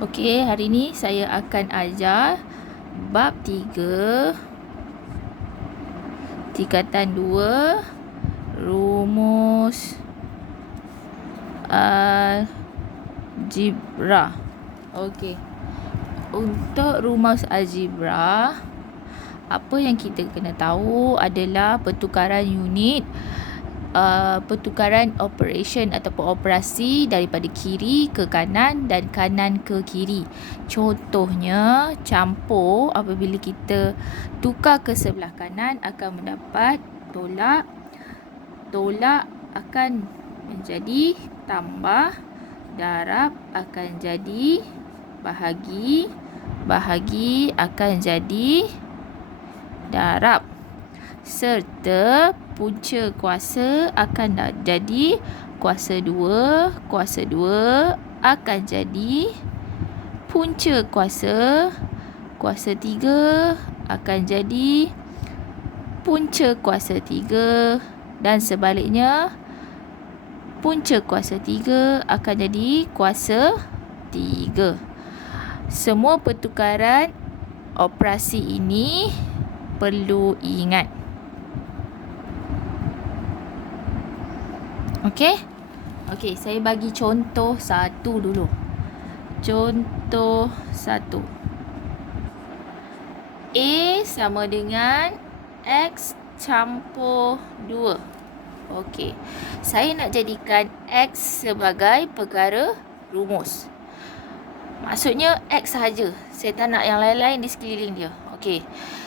Okey, hari ni saya akan ajar bab 3, tingkatan 2, rumus algebra. Okey. Untuk rumus algebra, apa yang kita kena tahu adalah pertukaran unit, pertukaran operation ataupun operasi daripada kiri ke kanan dan kanan ke kiri. Contohnya, campur apabila kita tukar ke sebelah kanan akan mendapat tolak. Tolak akan menjadi tambah, darab akan jadi bahagi, bahagi akan jadi darab, serta punca kuasa akan jadi kuasa 2, kuasa 2 akan jadi punca kuasa, kuasa 3 akan jadi punca kuasa 3 dan sebaliknya punca kuasa 3 akan jadi kuasa 3. Semua pertukaran operasi ini perlu ingat. Okey? Okey, saya bagi contoh satu dulu. Contoh 1. A sama dengan X campur 2. Okey. Saya nak jadikan X sebagai perkara rumus. Maksudnya X sahaja. Saya tak nak yang lain-lain di sekeliling dia. Okey.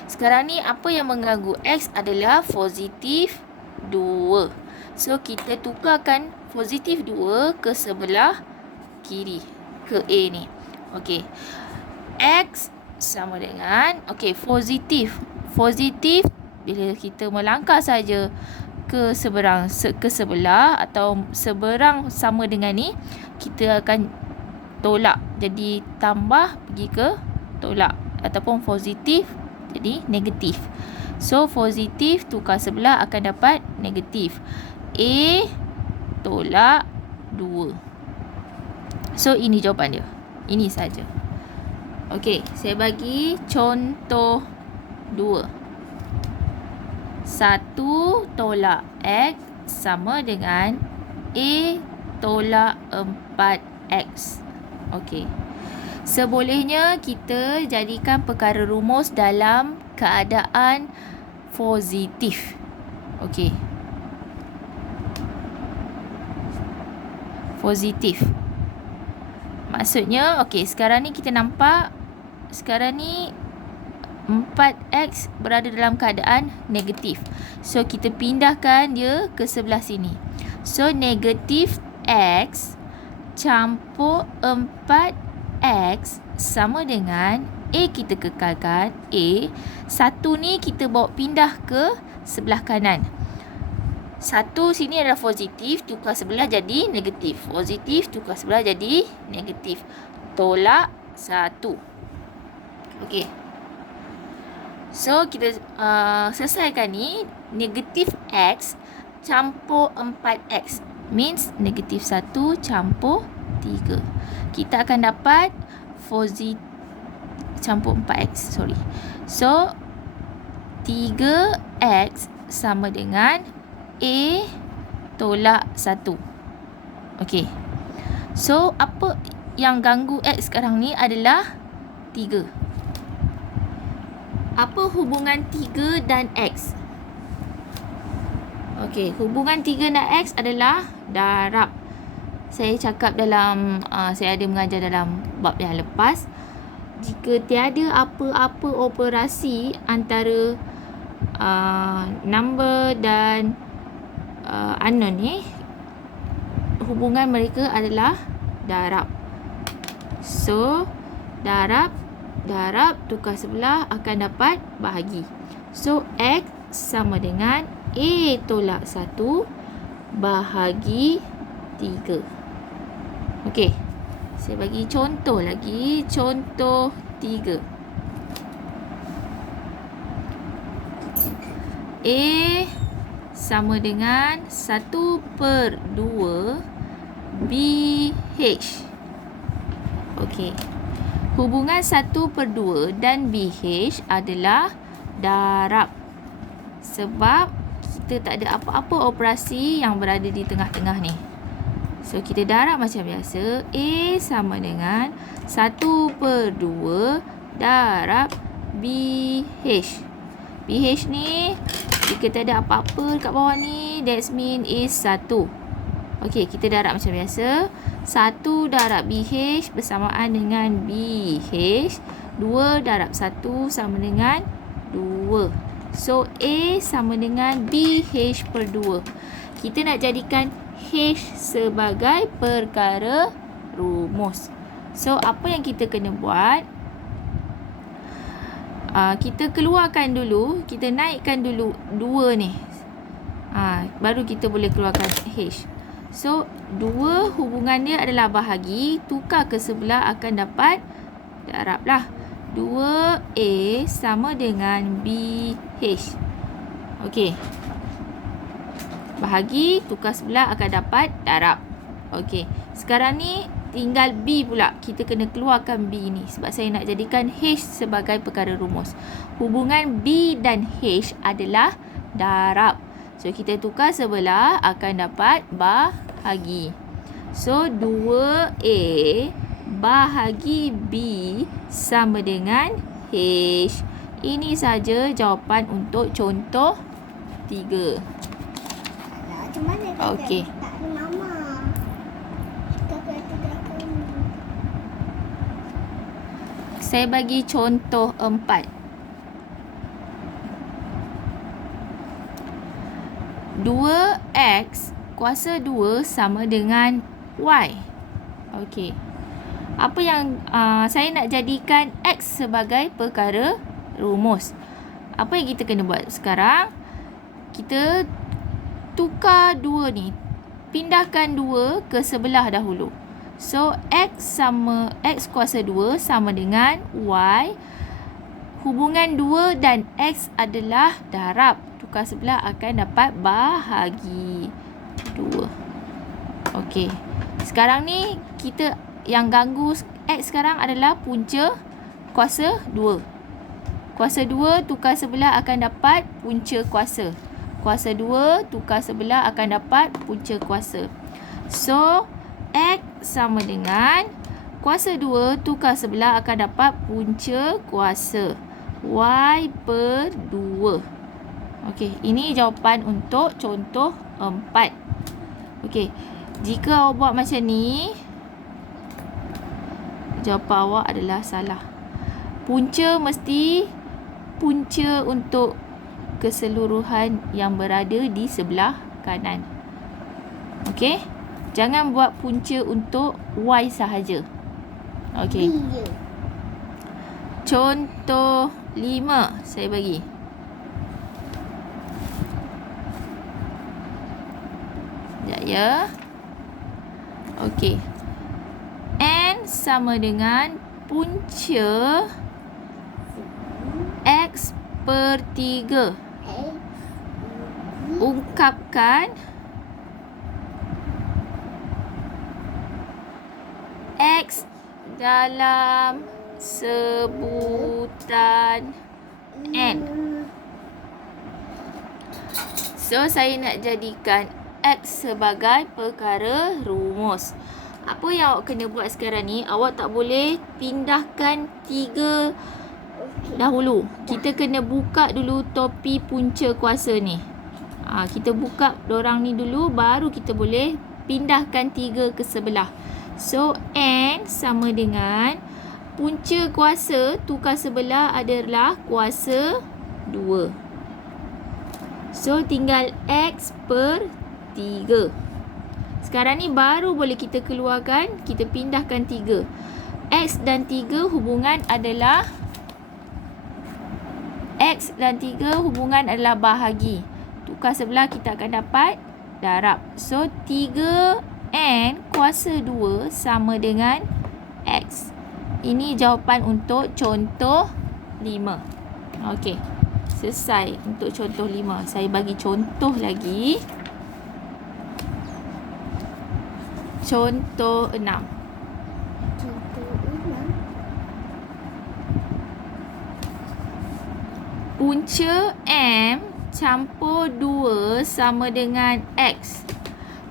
Sekarang ni apa yang mengganggu X adalah positif 2. So, kita tukarkan positif 2 ke sebelah kiri. Ke A ni. Okey. X sama dengan, okey, positif. Positif, bila kita melangkah saja ke sebelah atau seberang sama dengan ni, kita akan tolak. Jadi, tambah pergi ke tolak. Ataupun positif jadi negatif. So, positif tukar sebelah akan dapat negatif. A tolak 2. So, ini jawapan dia. Ini saja. Okey, saya bagi contoh 2. 1 tolak X sama dengan A tolak 4X. Okey. Sebolehnya kita jadikan perkara rumus dalam keadaan positif. Okey. Positif. Maksudnya, okey, sekarang ni kita nampak, sekarang ni 4X berada dalam keadaan negatif. So, kita pindahkan dia ke sebelah sini. So, negatif X campur 4X sama dengan A kita kekalkan. A. 1 ni kita bawa pindah ke sebelah kanan. 1 sini adalah positif, tukar sebelah jadi negatif. Positif, tukar sebelah jadi negatif. Tolak 1. Okey. So, kita selesaikan ni. Negatif X campur 4X. Means negatif 1 campur 3. Kita akan dapat positif campur 4X. Sorry. So, 3X sama dengan A tolak 1. Okey. So, apa yang ganggu X sekarang ni adalah 3. Apa hubungan 3 dan X? Okey, hubungan 3 dan X adalah darab. Saya cakap dalam, saya ada mengajar dalam bab yang lepas. Jika tiada apa-apa operasi antara number dan unknown ni, hubungan mereka adalah darab. So, darab tukar sebelah akan dapat bahagi. So, X sama dengan A tolak 1 bahagi 3. Okey. Saya bagi contoh lagi. Contoh 3. A sama dengan 1/2 BH. Okey. Hubungan 1/2 dan BH adalah darab. Sebab kita tak ada apa-apa operasi yang berada di tengah-tengah ni. So, kita darab macam biasa. A sama dengan 1/2 darab BH. BH ni, jika tak ada apa-apa dekat bawah ni, that mean is 1. Okey, kita darab macam biasa. 1 darab BH bersamaan dengan BH. 2 darab 1 sama dengan 2. So, A sama dengan BH/2. Kita nak jadikan H sebagai perkara rumus. So, apa yang kita kena buat? Kita keluarkan dulu. Kita naikkan dulu 2 ni. Baru kita boleh keluarkan H. So, 2 hubungan dia adalah bahagi. Tukar ke sebelah akan dapat darab lah. 2A sama dengan BH. Okey. Bahagi, tukar sebelah akan dapat darab. Okey. Sekarang ni tinggal B pula. Kita kena keluarkan B ni. Sebab saya nak jadikan H sebagai perkara rumus. Hubungan B dan H adalah darab. So, kita tukar sebelah akan dapat bahagi. So, 2A bahagi B sama dengan H. Ini saja jawapan untuk contoh 3. Macam mana Okey. tak ada nama? Saya bagi contoh 4. 2x kuasa 2 sama dengan y. Okey. Apa yang saya nak jadikan x sebagai perkara rumus. Apa yang kita kena buat sekarang? Kita tukar 2 ni. Pindahkan 2 ke sebelah dahulu. So, x kuasa 2 sama dengan y. Hubungan 2 dan x adalah darab. Tukar sebelah akan dapat bahagi 2. Okey. Sekarang ni kita yang ganggu x sekarang adalah punca kuasa 2. Kuasa 2 tukar sebelah akan dapat punca kuasa. Kuasa 2 tukar sebelah akan dapat punca kuasa. So, x sama dengan kuasa 2 tukar sebelah akan dapat punca kuasa. Y/2. Okey, ini jawapan untuk contoh 4. Okey, jika awak buat macam ni, jawapan awak adalah salah. Punca mesti punca untuk keseluruhan yang berada di sebelah kanan. Okey? Jangan buat punca untuk Y sahaja. Okey. Contoh 5 saya bagi. Sekejap ya. Okey. N sama dengan punca X/3. Ungkapkan X dalam sebutan N. So, saya nak jadikan X sebagai perkara rumus. Apa yang awak kena buat sekarang ni, awak tak boleh pindahkan 3 dahulu. Kita kena buka dulu topi punca kuasa ni. Kita buka dorang ni dulu, baru kita boleh pindahkan 3 ke sebelah. So, N sama dengan punca kuasa tukar sebelah adalah kuasa 2. So, tinggal X/3. Sekarang ni baru boleh kita keluarkan, kita pindahkan 3. X dan 3 hubungan adalah bahagi. Tukar sebelah kita akan dapat darab. So, 3N kuasa 2 sama dengan X. Ini jawapan untuk contoh 5. Okey. Selesai untuk contoh 5. Saya bagi contoh lagi. Contoh 6. punca M campur 2 sama dengan X.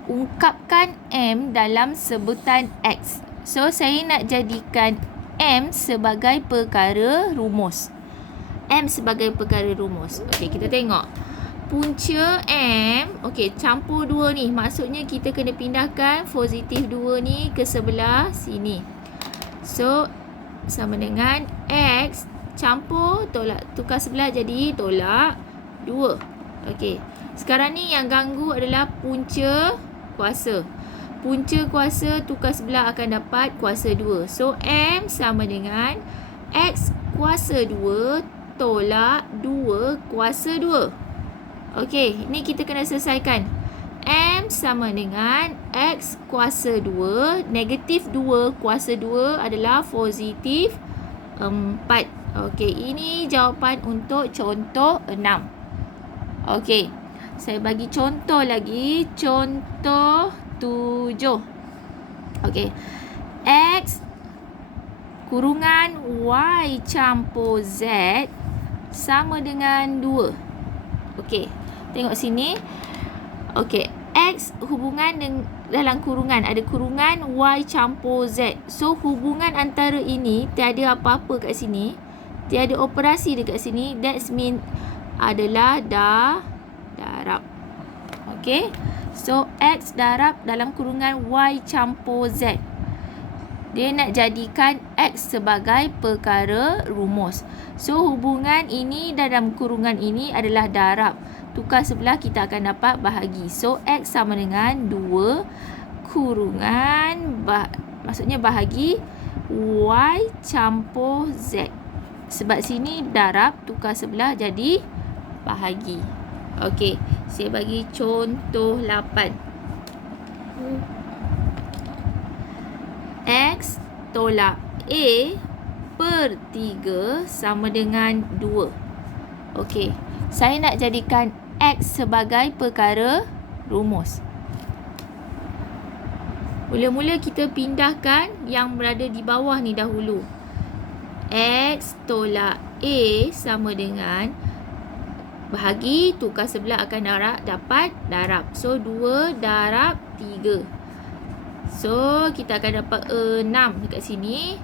Ungkapkan M dalam sebutan X. So, saya nak jadikan M sebagai perkara rumus. M sebagai perkara rumus. Okey, kita tengok. Punca M, okey, campur 2 ni. Maksudnya kita kena pindahkan positif 2 ni ke sebelah sini. So, sama dengan X campur tolak. Tukar sebelah jadi tolak 2. Okey. Sekarang ni yang ganggu adalah punca kuasa. Punca kuasa tukar sebelah akan dapat kuasa 2. So, M sama dengan X kuasa 2 tolak 2 kuasa 2. Okey, ni kita kena selesaikan. M sama dengan X kuasa 2. Negatif 2 kuasa 2 adalah positif 4. Okey, ini jawapan untuk contoh 6. Okey, saya bagi contoh lagi. Contoh 7. Okey, X kurungan Y campur Z sama dengan 2. Okey, tengok sini. Okey, X hubungan dalam kurungan. Ada kurungan Y campur Z. So, hubungan antara ini tiada apa-apa kat sini. Tiada operasi dekat sini. That mean adalah darab. Okey. So, X darab dalam kurungan Y campur Z. Dia nak jadikan X sebagai perkara rumus. So, hubungan ini dalam kurungan ini adalah darab. Tukar sebelah kita akan dapat bahagi. So, X sama dengan 2 kurungan, maksudnya bahagi Y campur Z. Sebab sini darab, tukar sebelah jadi bahagi. Okey, saya bagi contoh 8. X tolak A per 3 sama dengan 2. Okey, saya nak jadikan X sebagai perkara rumus. Mula-mula kita pindahkan yang berada di bawah ni dahulu. X tolak A sama dengan bahagi, tukar sebelah akan dapat darab. So, 2 darab 3. So, kita akan dapat 6 dekat sini.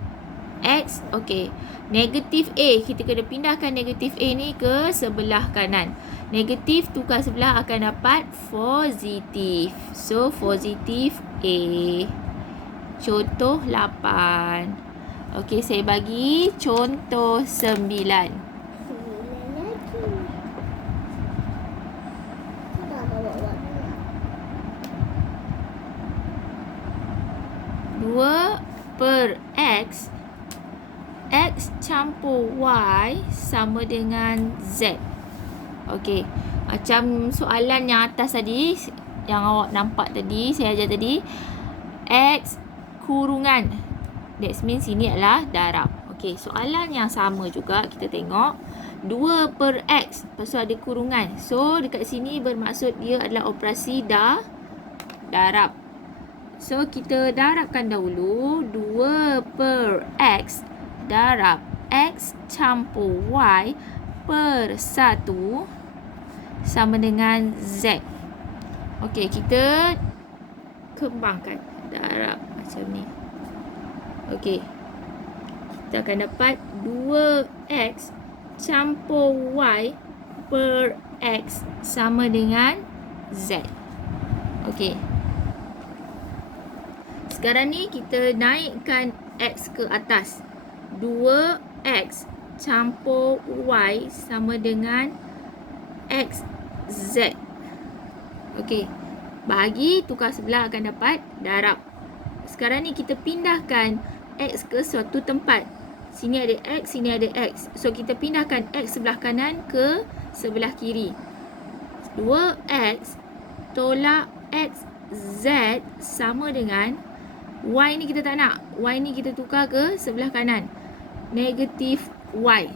X, okey. Negatif A, kita kena pindahkan negatif A ni ke sebelah kanan. Negatif tukar sebelah akan dapat positif. So, positif A. Contoh 8. Okey, saya bagi contoh 9. 2 per X. X campur Y sama dengan Z. Okey, macam soalan yang atas tadi, yang awak nampak tadi, saya ajar tadi. X kurungan. That means sini adalah darab. Okey, soalan yang sama juga kita tengok. 2 per X. Lepas tu ada kurungan. So, dekat sini bermaksud dia adalah operasi darab. So, kita darabkan dahulu. 2 per X darab X campur Y per 1 sama dengan Z. Okey, kita kembangkan. Darab macam ni. Okey. Kita akan dapat 2X campur Y per X sama dengan Z. Okey. Sekarang ni kita naikkan X ke atas. 2X campur Y sama dengan XZ. Okey. Bahagi, tukar sebelah akan dapat darab. Sekarang ni kita pindahkan X ke suatu tempat. Sini ada X, sini ada X. So, kita pindahkan X sebelah kanan ke sebelah kiri. 2X tolak XZ sama dengan Y ni kita tak nak. Y ni kita tukar ke sebelah kanan. Negatif Y.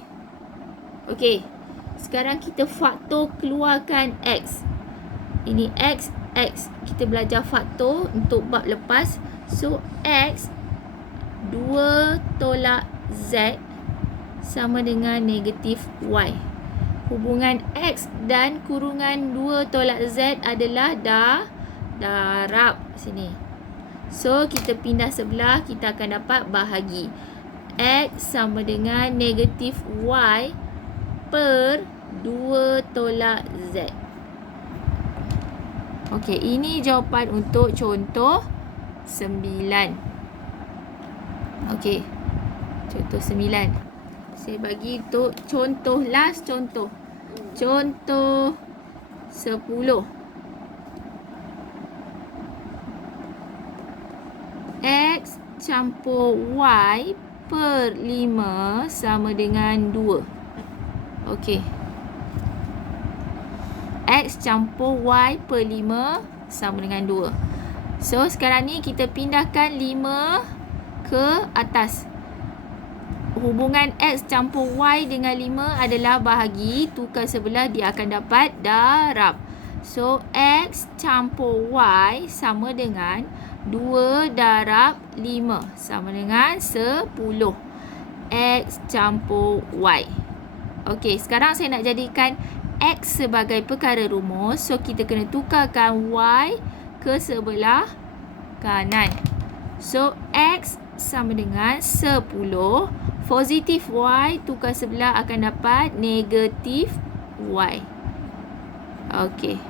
Okey. Sekarang kita faktor keluarkan X. Ini X, X. Kita belajar faktor untuk bab lepas. So, X 2 tolak Z sama dengan negatif Y. hubungan X dan kurungan 2 tolak Z adalah darab. Sini. So, kita pindah sebelah, kita akan dapat bahagi. X sama dengan negatif Y per 2 tolak Z. Okey, ini jawapan untuk contoh 9. Okey, contoh 9. Saya bagi untuk contoh last contoh. Contoh 10. X campur Y per 5 sama dengan 2. Okey. X campur Y per 5 sama dengan 2. So, sekarang ni kita pindahkan 5 ke atas. Hubungan X campur Y dengan 5 adalah bahagi. Tukar sebelah, dia akan dapat darab. So, X campur Y sama dengan 2 darab 5 sama dengan 10. X campur Y. Okey, sekarang saya nak jadikan X sebagai perkara rumus. So, kita kena tukarkan Y ke sebelah kanan. So, X sama dengan 10. Positif Y tukar sebelah akan dapat negatif Y. Okey.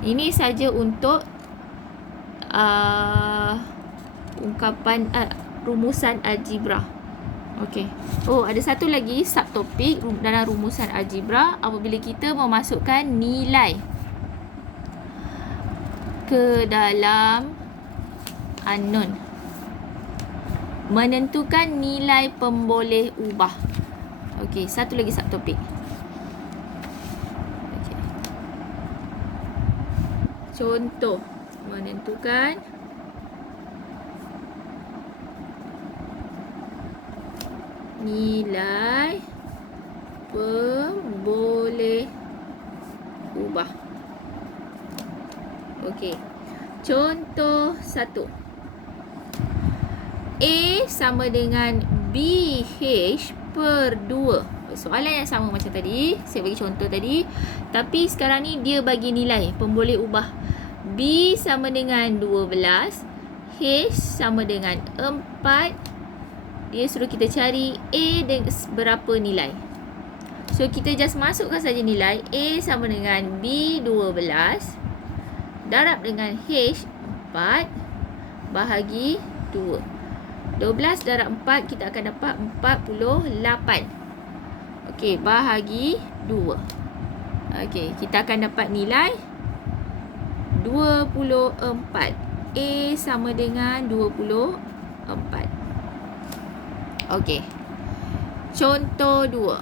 Ini saja untuk ungkapan rumusan algebra. Okey. Oh, ada satu lagi subtopik dalam rumusan algebra apabila kita memasukkan nilai ke dalam unknown. Menentukan nilai pemboleh ubah. Okey, satu lagi subtopik. Okey. Contoh menentukan nilai pemboleh ubah. Okey. Contoh 1. A sama dengan BH per 2. Soalan yang sama macam tadi. Saya bagi contoh tadi. Tapi sekarang ni dia bagi nilai pemboleh ubah. B sama dengan 12. H sama dengan 4. Dia suruh kita cari A dengan berapa nilai. So, kita just masukkan saja nilai. A sama dengan B 12. Darab dengan H 4. Bahagi 2. 12 darab 4 kita akan dapat 48. Okey, bahagi 2. Okey, kita akan dapat nilai 24. A sama dengan 24. Okey. Contoh 2.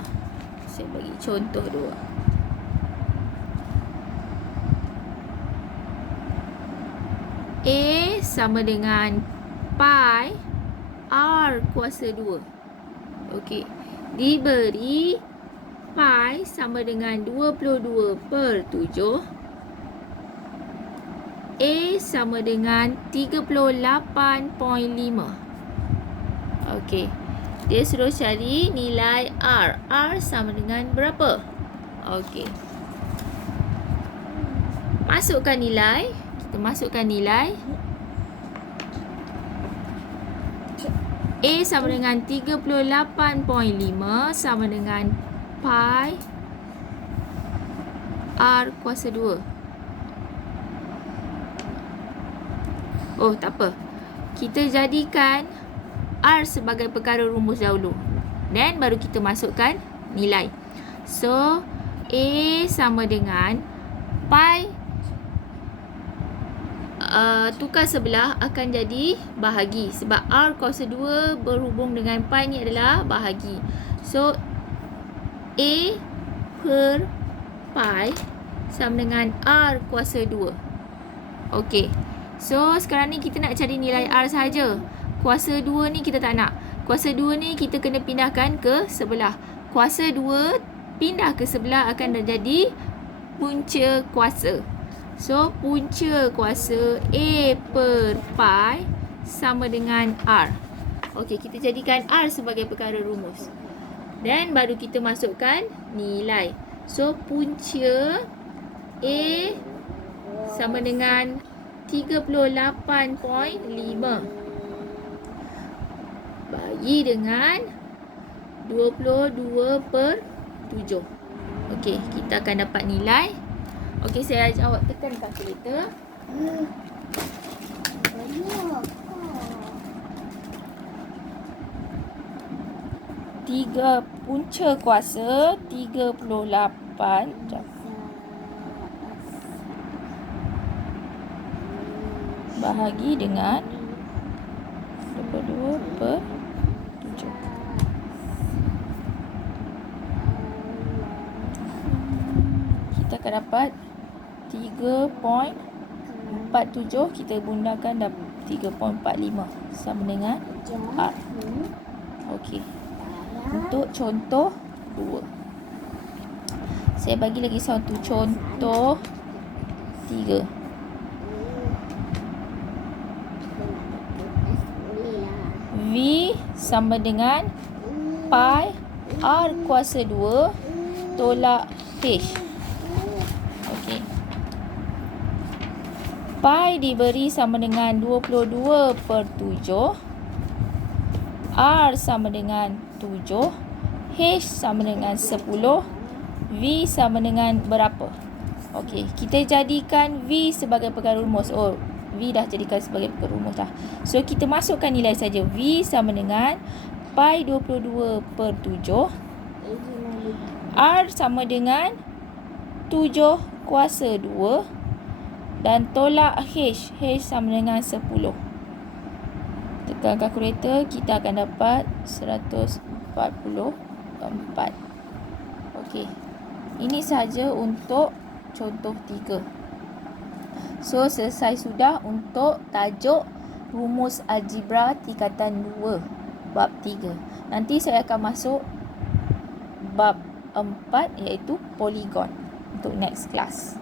Saya bagi contoh 2. A sama dengan pi R kuasa 2. Okey. Diberi pi sama dengan 22 per 7. A sama dengan 38.5. Okey. Dia suruh cari nilai R. R sama dengan berapa? Okey. Masukkan nilai. Kita masukkan nilai. A sama dengan 38.5 sama dengan pi R kuasa 2. Oh, tak apa. Kita jadikan R sebagai perkara rumus dahulu. Dan baru kita masukkan nilai. So, A sama dengan pi tukar sebelah akan jadi bahagi. Sebab R kuasa 2 berhubung dengan pi ni adalah bahagi. So, A per pi sama dengan R kuasa 2. Okey. So, sekarang ni kita nak cari nilai R sahaja. Kuasa 2 ni kita tak nak. Kuasa 2 ni kita kena pindahkan ke sebelah. Kuasa 2 pindah ke sebelah akan jadi punca kuasa. So, punca kuasa A per pi sama dengan R. Okey, kita jadikan R sebagai perkara rumus. Dan baru kita masukkan nilai. So, punca A sama dengan 38.5 bagi dengan 22/7. Okey, kita akan dapat nilai. Okey, saya jawab, tekan kalkulator. Banyak. 3 punca kuasa 38 bahagi dengan 22/7. Kita akan dapat 3.47. Kita gunakan 3.45 sama dengan R. Okey. Untuk contoh 2. Saya bagi lagi satu contoh 3. V sama dengan pi R kuasa 2 tolak H. Okey. Pi diberi sama dengan 22/7. R sama dengan 7. H sama dengan 10. V sama dengan berapa? Okey, kita jadikan V sebagai perkara rumus. Oh, V dah jadikan sebagai perkara rumus dah. So, kita masukkan nilai saja. V sama dengan pi 22/7. R sama dengan 7 kuasa 2. Dan tolak H. H sama dengan 10. Tekan kalkulator, kita akan dapat 144. Okey. Ini sahaja untuk contoh 3. So, selesai sudah untuk tajuk rumus algebra tingkatan 2 bab 3. Nanti saya akan masuk bab 4 iaitu poligon untuk next class.